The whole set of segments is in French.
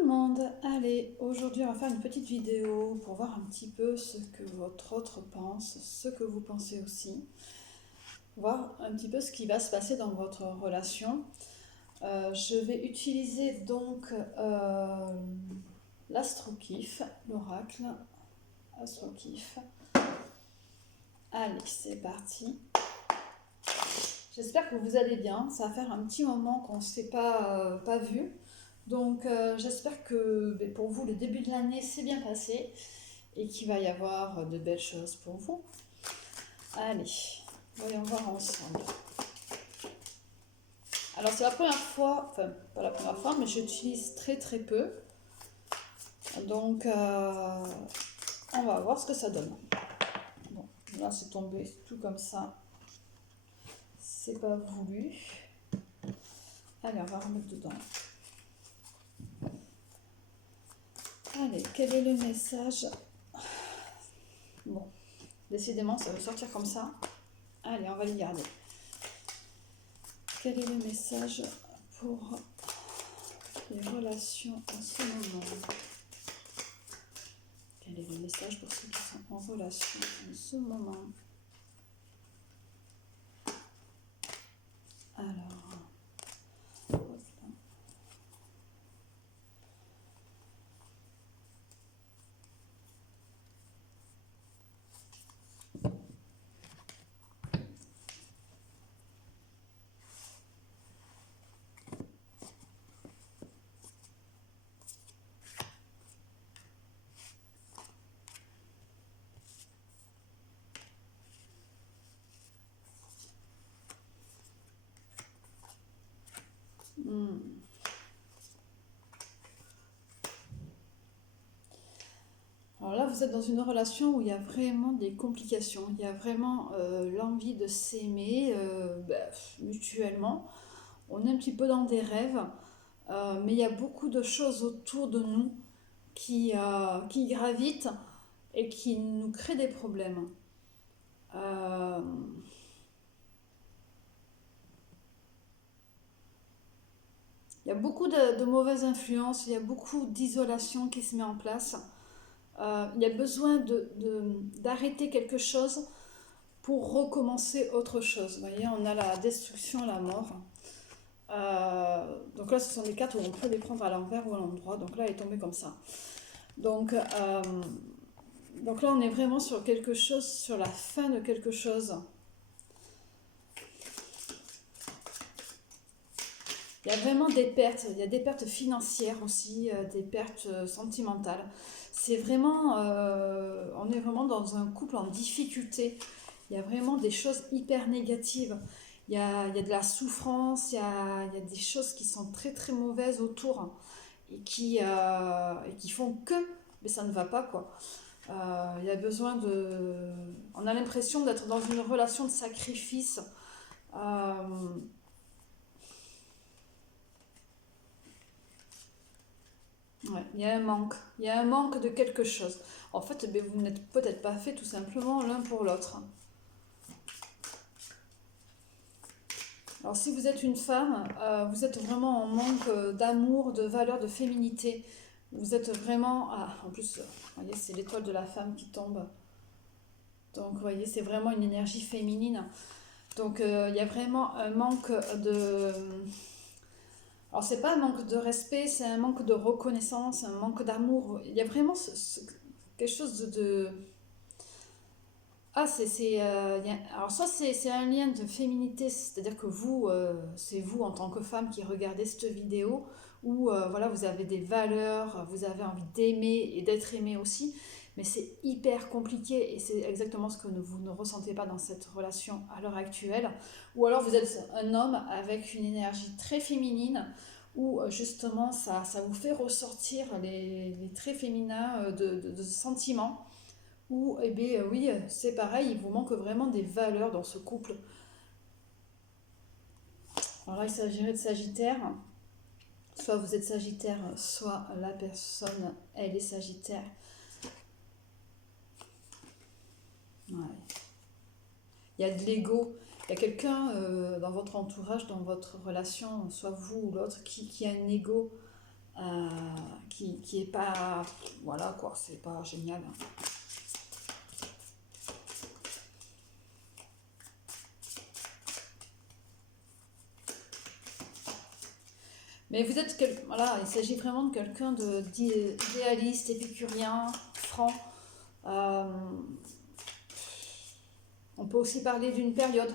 le monde, allez, aujourd'hui on va faire une petite vidéo pour voir un petit peu ce que votre autre pense, ce que vous pensez aussi, voir un petit peu ce qui va se passer dans votre relation. Je vais utiliser donc l'Astrokif, l'oracle Astrokif. Allez, c'est parti. J'espère que vous allez bien, ça va faire un petit moment qu'on ne s'est pas vu. Donc j'espère que pour vous le début de l'année s'est bien passé et qu'il va y avoir de belles choses pour vous. Allez, voyons voir ensemble. Alors c'est la première fois, enfin pas la première fois, mais j'utilise très peu. Donc on va voir ce que ça donne. Bon, là c'est tombé tout comme ça. C'est pas voulu. Allez, on va remettre dedans. Allez, quel est le message? Bon, décidément, ça va sortir comme ça. Allez, on va les garder. Quel est le message pour les relations en ce moment? Quel est le message pour ceux qui sont en relation en ce moment? Alors, hop là. Alors là, vous êtes dans une relation où il y a vraiment des complications, il y a vraiment l'envie de s'aimer mutuellement. On est un petit peu dans des rêves, mais il y a beaucoup de choses autour de nous qui gravitent et qui nous créent des problèmes. Il y a beaucoup de mauvaises influences, il y a beaucoup d'isolation qui se met en place. Il y a besoin d'arrêter quelque chose pour recommencer autre chose. Vous voyez, on a la destruction, la mort. Donc là, ce sont des cartes où on peut les prendre à l'envers ou à l'endroit. Donc là, elle est tombée comme ça. Donc là, on est vraiment sur quelque chose, sur la fin de quelque chose. Il y a vraiment des pertes. Il y a des pertes financières aussi, des pertes sentimentales. C'est vraiment, on est vraiment dans un couple en difficulté. Il y a vraiment des choses hyper négatives. Il y a de la souffrance, il y a des choses qui sont très mauvaises autour et qui font que, mais ça ne va pas quoi. Il y a besoin de... On a l'impression d'être dans une relation de sacrifice. Ouais, il y a un manque. Il y a un manque de quelque chose. En fait, vous n'êtes peut-être pas fait tout simplement l'un pour l'autre. Alors si vous êtes une femme, vous êtes vraiment en manque d'amour, de valeur, de féminité. Vous êtes vraiment... Ah, en plus, vous voyez, c'est l'étoile de la femme qui tombe. Donc, vous voyez, c'est vraiment une énergie féminine. Donc, il y a vraiment un manque de... Alors, c'est pas un manque de respect, c'est un manque de reconnaissance, un manque d'amour. Il y a vraiment quelque chose de... Ah, alors soit c'est un lien de féminité, c'est-à-dire que vous, c'est vous en tant que femme qui regardez cette vidéo, où voilà, vous avez des valeurs, vous avez envie d'aimer et d'être aimé aussi, mais c'est hyper compliqué et c'est exactement ce que vous ne ressentez pas dans cette relation à l'heure actuelle. Ou alors vous êtes un homme avec une énergie très féminine, où justement ça vous fait ressortir les traits féminins de sentiments. Ou, eh bien, oui, c'est pareil, il vous manque vraiment des valeurs dans ce couple. Alors là, il s'agirait de Sagittaire. Soit vous êtes Sagittaire, soit la personne, elle est Sagittaire. Ouais. Il y a de l'ego. Il y a quelqu'un dans votre entourage, dans votre relation, soit vous ou l'autre, qui a un ego qui est pas, voilà quoi, c'est pas génial. Mais vous êtes, voilà, il s'agit vraiment de quelqu'un d'idéaliste, épicurien, franc. Euh, on peut aussi parler d'une période,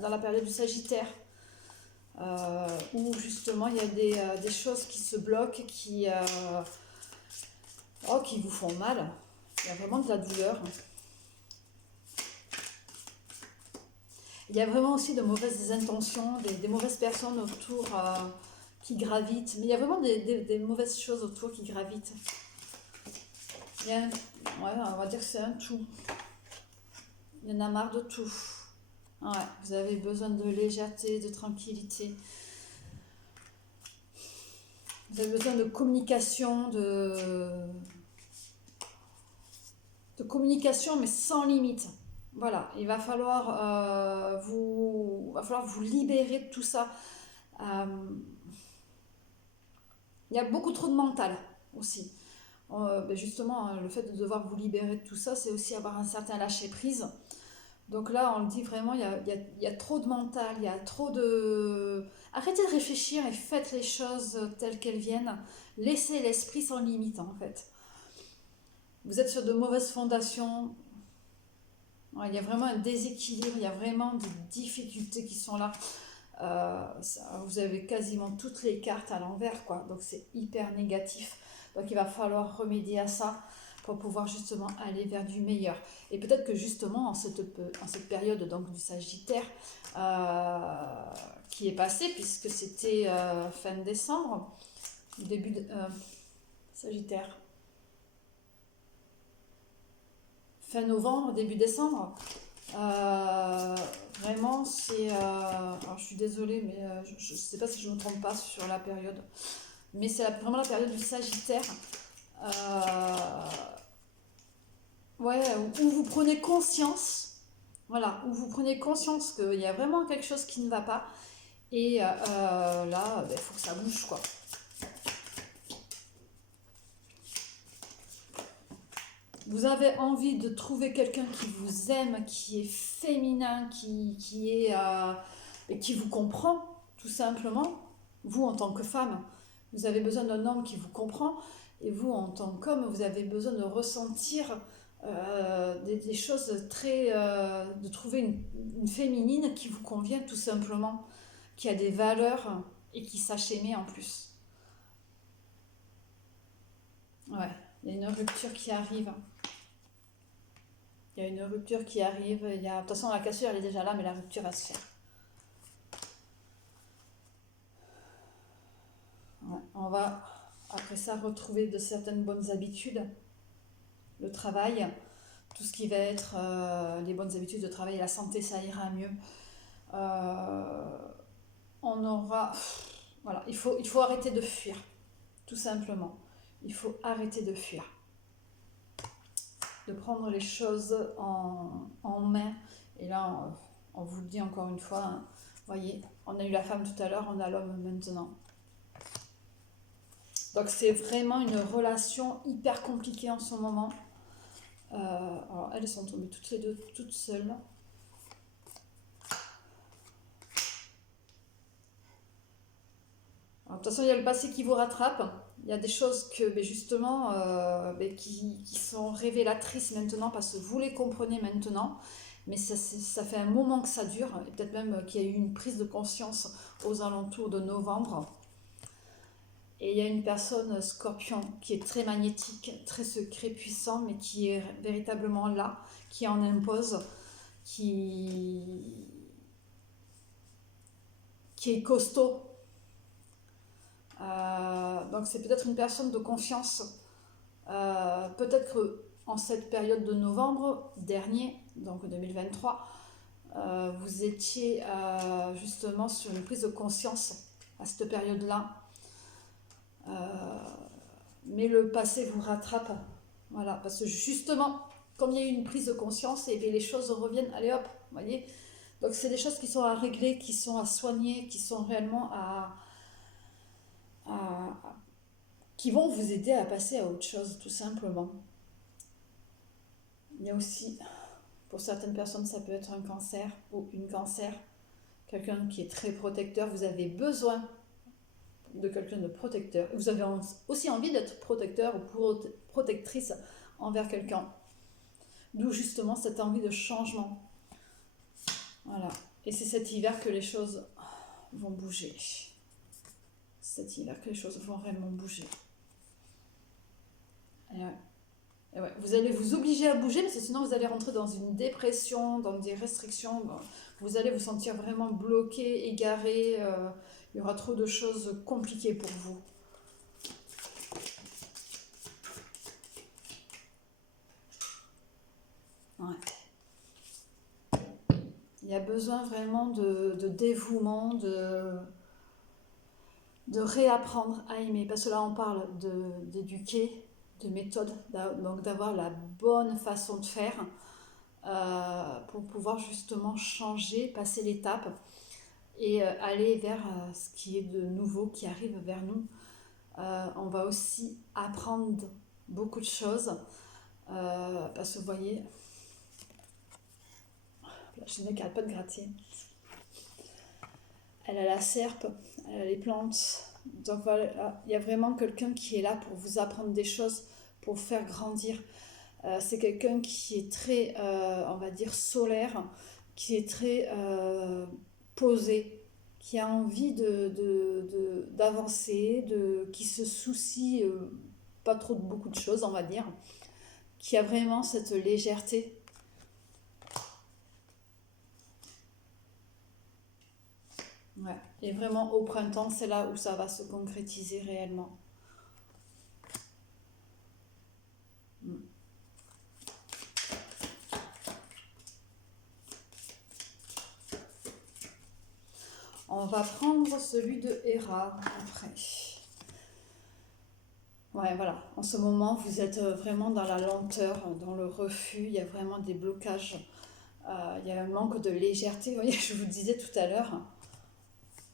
dans la période du Sagittaire, où justement il y a des choses qui se bloquent, qui vous font mal. Il y a vraiment de la douleur. Il y a vraiment aussi de mauvaises intentions, des mauvaises personnes autour qui gravitent. Mais il y a vraiment des mauvaises choses autour qui gravitent. Ouais, on va dire que c'est un tout. Il y en a marre de tout. Ouais, vous avez besoin de légèreté, de tranquillité. Vous avez besoin de communication, de communication, mais sans limite. Voilà, il va falloir, vous libérer de tout ça. Il y a beaucoup trop de mental aussi. Justement, le fait de devoir vous libérer de tout ça, c'est aussi avoir un certain lâcher-prise. Donc là, on le dit vraiment, il y a trop de mental, il y a trop de... Arrêtez de réfléchir et faites les choses telles qu'elles viennent. Laissez l'esprit sans limite, en fait. Vous êtes sur de mauvaises fondations. Ouais, il y a vraiment un déséquilibre, il y a vraiment des difficultés qui sont là. Vous avez quasiment toutes les cartes à l'envers, quoi. Donc c'est hyper négatif. Donc il va falloir remédier à ça pour pouvoir justement aller vers du meilleur. Et peut-être que justement en cette période donc du Sagittaire qui est passée, puisque c'était fin décembre, début de Sagittaire, fin novembre, début décembre. Vraiment, c'est... alors, je suis désolée, mais je ne sais pas si je ne me trompe pas sur la période. Mais c'est vraiment la période du Sagittaire. Ouais, où vous prenez conscience. Voilà, où vous prenez conscience qu'il y a vraiment quelque chose qui ne va pas. Et là, il faut que ça bouge, quoi. Vous avez envie de trouver quelqu'un qui vous aime, qui est féminin, qui vous comprend, tout simplement. Vous, en tant que femme, vous avez besoin d'un homme qui vous comprend. Et vous, en tant qu'homme, vous avez besoin de ressentir des choses très... de trouver une féminine qui vous convient, tout simplement. Qui a des valeurs et qui sache aimer en plus. Ouais, il y a une rupture qui arrive. Il y a une rupture qui arrive. De toute façon, la cassure, elle est déjà là, mais la rupture va se faire. Ouais, on va, après ça, retrouver de certaines bonnes habitudes. Le travail, tout ce qui va être les bonnes habitudes de travail et la santé, ça ira mieux. On aura... Voilà, il faut arrêter de fuir, tout simplement. Il faut arrêter de fuir. De prendre les choses en main. Et là, on vous le dit encore une fois, hein, voyez, on a eu la femme tout à l'heure, on a l'homme maintenant. Donc c'est vraiment une relation hyper compliquée en ce moment. Alors elles sont tombées toutes les deux, toutes seules. Alors, de toute façon, il y a le passé qui vous rattrape. Il y a des choses que, justement, qui sont révélatrices maintenant parce que vous les comprenez maintenant. Mais ça fait un moment que ça dure. Et peut-être même qu'il y a eu une prise de conscience aux alentours de novembre. Et il y a une personne, Scorpion, qui est très magnétique, très secret, puissant, mais qui est véritablement là, qui en impose, qui est costaud. Donc c'est peut-être une personne de confiance. Peut-être qu'en cette période de novembre dernier, donc 2023, vous étiez justement sur une prise de conscience à cette période-là. Mais le passé vous rattrape. Voilà, parce que justement, comme il y a eu une prise de conscience, et bien les choses reviennent, allez hop, vous voyez. Donc c'est des choses qui sont à régler, qui sont à soigner, qui sont réellement qui vont vous aider à passer à autre chose, tout simplement. Il y a aussi, pour certaines personnes, ça peut être un cancer ou une cancer, quelqu'un qui est très protecteur, vous avez besoin de quelqu'un de protecteur, vous avez aussi envie d'être protecteur ou protectrice envers quelqu'un. D'où justement cette envie de changement. Voilà. Et c'est cet hiver que les choses vont bouger. Cet hiver que les choses vont réellement bouger. Et ouais. Et ouais. Vous allez vous obliger à bouger, parce que sinon vous allez rentrer dans une dépression, dans des restrictions. Vous allez vous sentir vraiment bloqué, égaré. Il y aura trop de choses compliquées pour vous. Ouais. Il y a besoin vraiment de dévouement, de réapprendre à aimer. Parce que là, on parle d'éduquer, de méthode, donc d'avoir la bonne façon de faire pour pouvoir justement changer, passer l'étape et aller vers ce qui est de nouveau, qui arrive vers nous. On va aussi apprendre beaucoup de choses parce que vous voyez, la chenille qui n'arrête pas de gratter. Elle a la serpe, elle a les plantes. Donc voilà, il y a vraiment quelqu'un qui est là pour vous apprendre des choses, pour vous faire grandir. C'est quelqu'un qui est très, on va dire, solaire, qui est très posé, qui a envie d'avancer, qui se soucie pas trop de beaucoup de choses, on va dire, qui a vraiment cette légèreté. Ouais. Et vraiment au printemps, c'est là où ça va se concrétiser réellement. Mm. On va prendre celui de Héra après. Ouais, voilà. En ce moment, vous êtes vraiment dans la lenteur, dans le refus. Il y a vraiment des blocages. Il y a un manque de légèreté. Vous voyez, je vous disais tout à l'heure,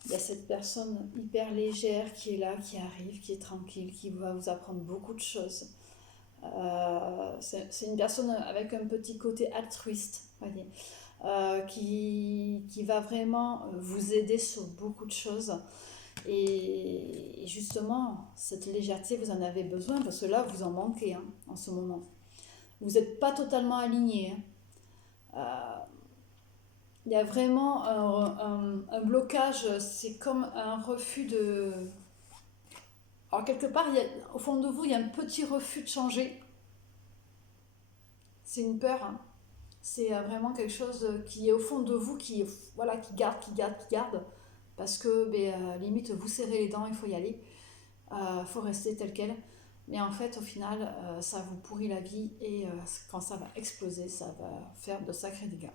il y a cette personne hyper légère qui est là, qui arrive, qui est tranquille, qui va vous apprendre beaucoup de choses. C'est une personne avec un petit côté altruiste, voyez, qui va vraiment vous aider sur beaucoup de choses. Et justement, cette légèreté, vous en avez besoin parce que là, vous en manquez en ce moment. Vous n'êtes pas totalement aligné. Il y a vraiment un blocage, c'est comme un refus de... Alors quelque part, au fond de vous, il y a un petit refus de changer. C'est une peur. C'est vraiment quelque chose qui est au fond de vous, voilà, qui garde. Parce que, limite, vous serrez les dents, il faut y aller. Faut rester tel quel. Mais en fait, au final, ça vous pourrit la vie et quand ça va exploser, ça va faire de sacrés dégâts.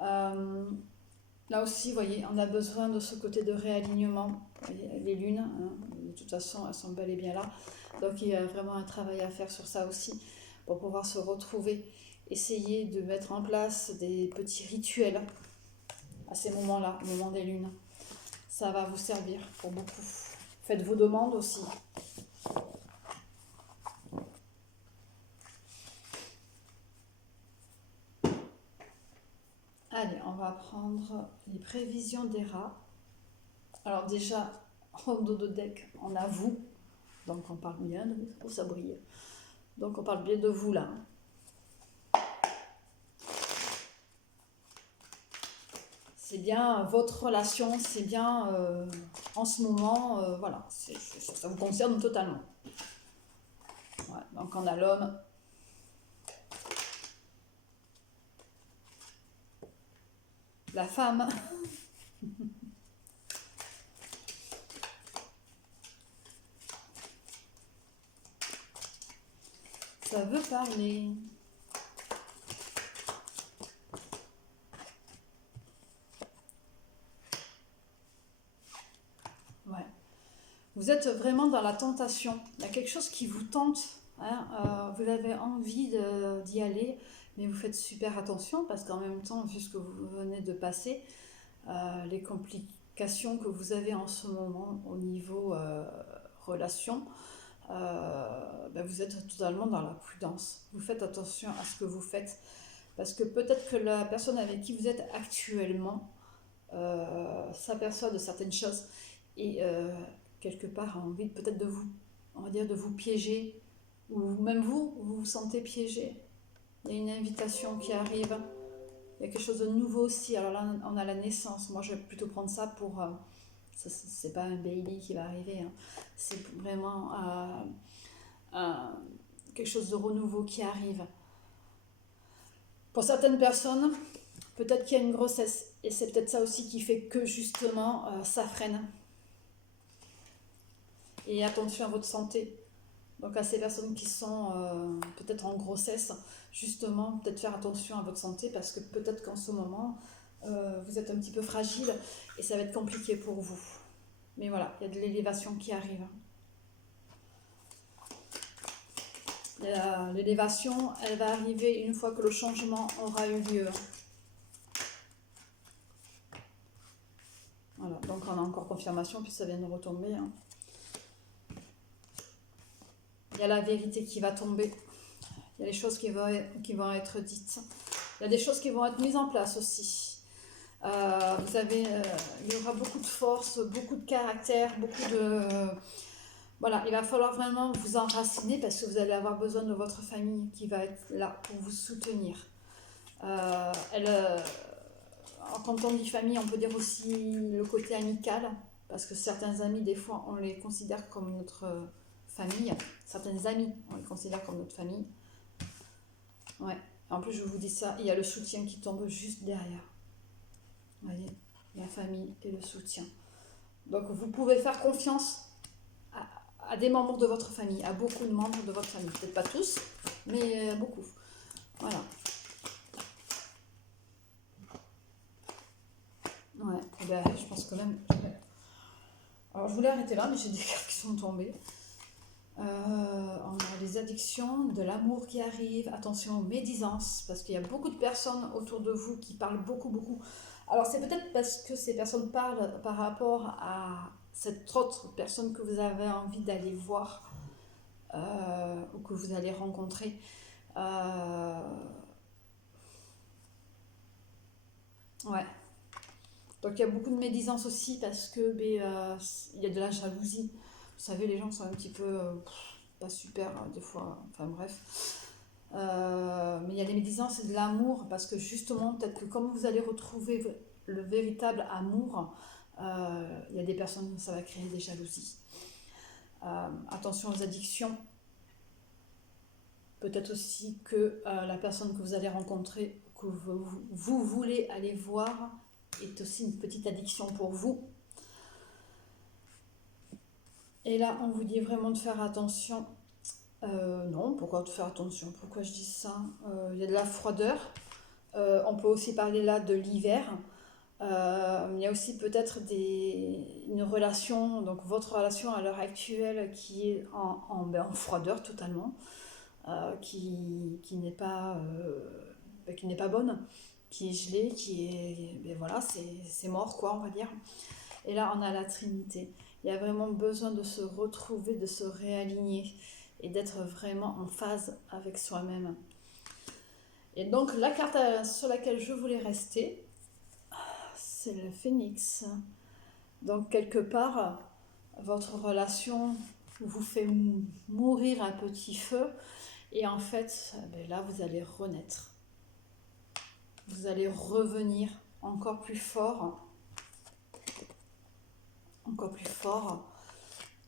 Là aussi, vous voyez, on a besoin de ce côté de réalignement. Voyez, les lunes, de toute façon, elles sont bel et bien là. Donc, il y a vraiment un travail à faire sur ça aussi pour pouvoir se retrouver. Essayez de mettre en place des petits rituels à ces moments-là, au moment des lunes. Ça va vous servir pour beaucoup. Faites vos demandes aussi. Allez, on va prendre les prévisions des rats. Alors déjà, en dos de deck, on a vous. Donc on parle bien de vous. Oh, ça brille. Donc on parle bien de vous là. C'est bien votre relation, c'est bien en ce moment, voilà, ça vous concerne totalement. Ouais, donc on a l'homme. La femme. Ça veut parler. Ouais. Vous êtes vraiment dans la tentation. Il y a quelque chose qui vous tente. Vous avez envie d'y aller, mais vous faites super attention parce qu'en même temps, vu ce que vous venez de passer, les complications que vous avez en ce moment au niveau relation, vous êtes totalement dans la prudence. Vous faites attention à ce que vous faites. Parce que peut-être que la personne avec qui vous êtes actuellement s'aperçoit de certaines choses et quelque part a envie peut-être de vous, on va dire, de vous piéger, ou même vous vous sentez piégé. Il y a une invitation qui arrive, il y a quelque chose de nouveau aussi. Alors là, on a la naissance. Moi, je vais plutôt prendre ça pour... c'est pas un baby qui va arriver, hein. C'est vraiment quelque chose de renouveau qui arrive. Pour certaines personnes, peut-être qu'il y a une grossesse. Et c'est peut-être ça aussi qui fait que justement, ça freine. Et attention à votre santé. Donc à ces personnes qui sont peut-être en grossesse, justement, peut-être faire attention à votre santé parce que peut-être qu'en ce moment, vous êtes un petit peu fragile et ça va être compliqué pour vous. Mais voilà, il y a de l'élévation qui arrive. L'élévation, elle va arriver une fois que le changement aura eu lieu. Voilà, donc on a encore confirmation, puis ça vient de retomber, hein. Il y a la vérité qui va tomber. Il y a les choses qui vont être dites. Il y a des choses qui vont être mises en place aussi. Il y aura beaucoup de force, beaucoup de caractère, beaucoup de... Voilà, il va falloir vraiment vous enraciner parce que vous allez avoir besoin de votre famille qui va être là pour vous soutenir. Quand on dit famille, on peut dire aussi le côté amical, parce que certains amis, des fois, on les considère comme notre famille. Certains amis, on les considère comme notre famille. Ouais. En plus, je vous dis ça, il y a le soutien qui tombe juste derrière. Vous voyez, la famille et le soutien. Donc, vous pouvez faire confiance à des membres de votre famille, à beaucoup de membres de votre famille. Peut-être pas tous, mais beaucoup. Voilà. Ouais, et ben, je pense que même... Alors, je voulais arrêter là, mais j'ai des cartes qui sont tombées. On a les addictions, de l'amour qui arrive, attention aux médisances, parce qu'il y a beaucoup de personnes autour de vous qui parlent beaucoup. Alors c'est peut-être parce que ces personnes parlent par rapport à cette autre personne que vous avez envie d'aller voir ou que vous allez rencontrer. Ouais. Donc il y a beaucoup de médisance aussi parce que il y a de la jalousie. Vous savez, les gens sont un petit peu pas super des fois, enfin bref. Mais il y a des médisances et de l'amour parce que justement, peut-être que comme vous allez retrouver le véritable amour, il y a des personnes, ça va créer des jalousies. Attention aux addictions. Peut-être aussi que la personne que vous allez rencontrer, que vous voulez aller voir, est aussi une petite addiction pour vous. Et là, on vous dit vraiment de faire attention. Non, pourquoi de faire attention? Pourquoi je dis ça? Il y a de la froideur. On peut aussi parler là de l'hiver. Il y a aussi peut-être une relation, donc votre relation à l'heure actuelle qui est en froideur totalement, qui n'est pas bonne, qui est gelée, voilà, c'est mort quoi, on va dire. Et là, on a la Trinité. Il y a vraiment besoin de se retrouver, de se réaligner et d'être vraiment en phase avec soi-même. Et donc, la carte sur laquelle je voulais rester, c'est le Phénix. Donc, quelque part, votre relation vous fait mourir un petit feu et en fait, là, vous allez renaître. Vous allez revenir encore plus fort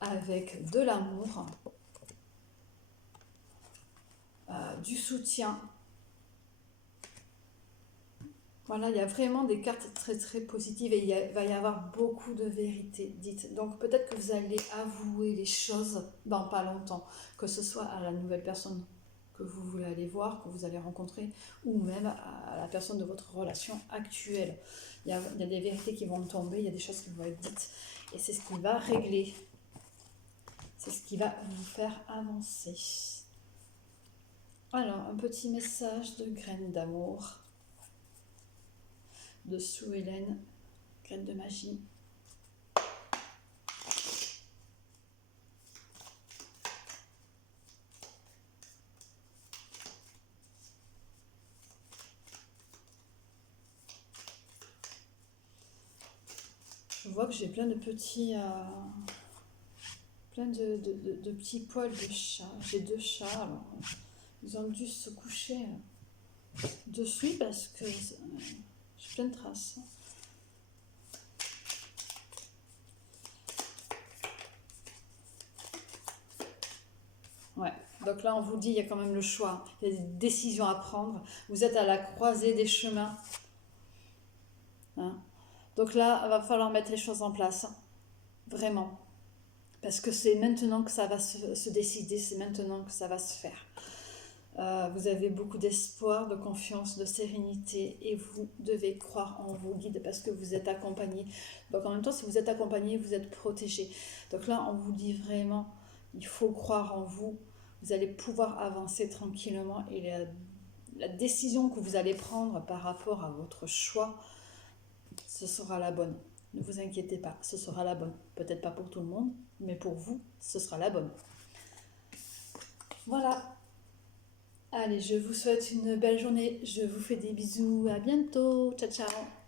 avec de l'amour, du soutien. Voilà, il y a vraiment des cartes très très positives et il va y avoir beaucoup de vérité dite. Donc peut-être que vous allez avouer les choses dans pas longtemps, que ce soit à la nouvelle personne que vous voulez aller voir, que vous allez rencontrer, ou même à la personne de votre relation actuelle. Il y a des vérités qui vont tomber, il y a des choses qui vont être dites et c'est ce qui va régler. C'est ce qui va vous faire avancer. Alors, un petit message de graines d'amour de Sue Hélène, graines de magie. vois que j'ai plein de petits... plein de petits poils de chat. J'ai 2 chats, alors ils ont dû se coucher dessus parce que j'ai plein de traces. Ouais, donc là on vous dit, il y a quand même le choix, il y a des décisions à prendre, vous êtes à la croisée des chemins. Hein. Donc là, il va falloir mettre les choses en place, vraiment. Parce que c'est maintenant que ça va se décider, c'est maintenant que ça va se faire. Vous avez beaucoup d'espoir, de confiance, de sérénité et vous devez croire en vos guides parce que vous êtes accompagné. Donc en même temps, si vous êtes accompagné, vous êtes protégé. Donc là, on vous dit vraiment, il faut croire en vous. Vous allez pouvoir avancer tranquillement et la décision que vous allez prendre par rapport à votre choix, ce sera la bonne. Ne vous inquiétez pas, ce sera la bonne. Peut-être pas pour tout le monde, mais pour vous, ce sera la bonne. Voilà. Allez, je vous souhaite une belle journée. Je vous fais des bisous. À bientôt. Ciao, ciao.